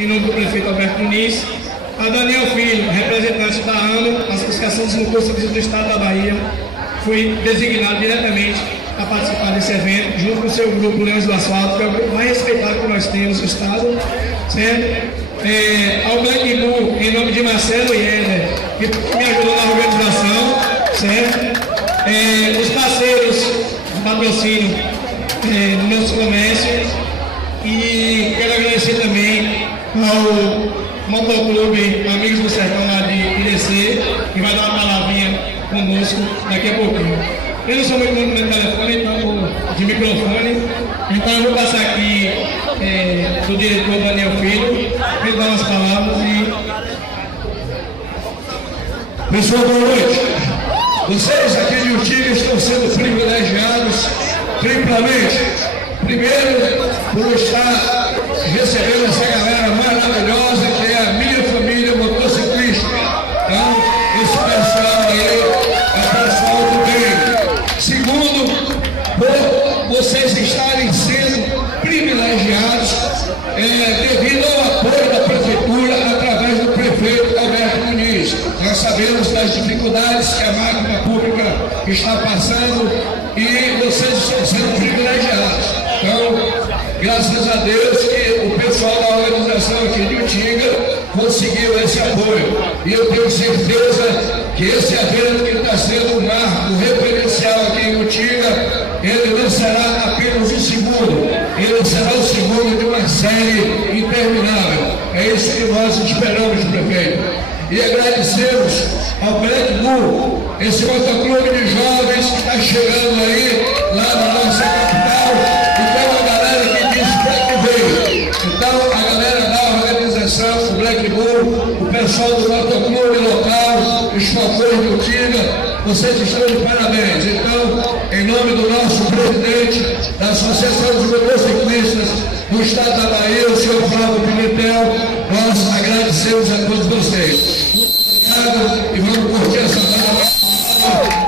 em nome do prefeito Alberto Muniz, a Daniel Filho, representante da AMO, Associação dos Motoristas do Estado da Bahia, fui designado diretamente a participar desse evento, junto com o seu grupo Leões do Asfalto, que é o grupo mais respeitado que nós temos no Estado, certo? Ao Black Bull, em nome de Marcelo Yeder, que me ajudou na organização, certo? Os parceiros do patrocínio do nosso comércio, e quero agradecer também ao Motoclube Amigos do Sertão lá de IDC, que vai dar uma palavrinha conosco daqui a pouquinho. Eu não sou muito bom no meu telefone, então, de microfone, então eu vou passar aqui do diretor Daniel Filho, para ele dar umas palavras e... Pessoal, boa noite. Vocês aqui de Urtiga estão sendo privilegiados triplamente. Primeiro, por estar recebendo essa galera maravilhosa que é a minha família motociclista. Então, esse pessoal aí é pessoal do bem. Segundo, por vocês estarem sendo privilegiados devido ao apoio da prefeitura através do prefeito Alberto Muniz. Nós sabemos das dificuldades que a máquina pública está passando e vocês estão sendo privilegiados. Então, graças a Deus que o pessoal da organização aqui de Urtiga conseguiu esse apoio. E eu tenho certeza que esse evento que está sendo um marco referencial aqui em Urtiga, ele não será apenas o segundo, ele será o segundo de uma série interminável. É isso que nós esperamos, prefeito. E agradecemos ao Black Bull, esse motoclube de jovens que está chegando aí, lá na nossa capital, e tem uma galera que diz Black veio. Então, a galera da organização, o Black Bull, o pessoal do motoclube local, os fatores do Urtiga, vocês estão de parabéns. Então, em nome do nosso presidente da Associação dos Motociclistas do Estado da Bahia, o senhor Flávio Pimentel, nós agradecemos a todos vocês. Muito obrigado e vamos curtir essa palavra.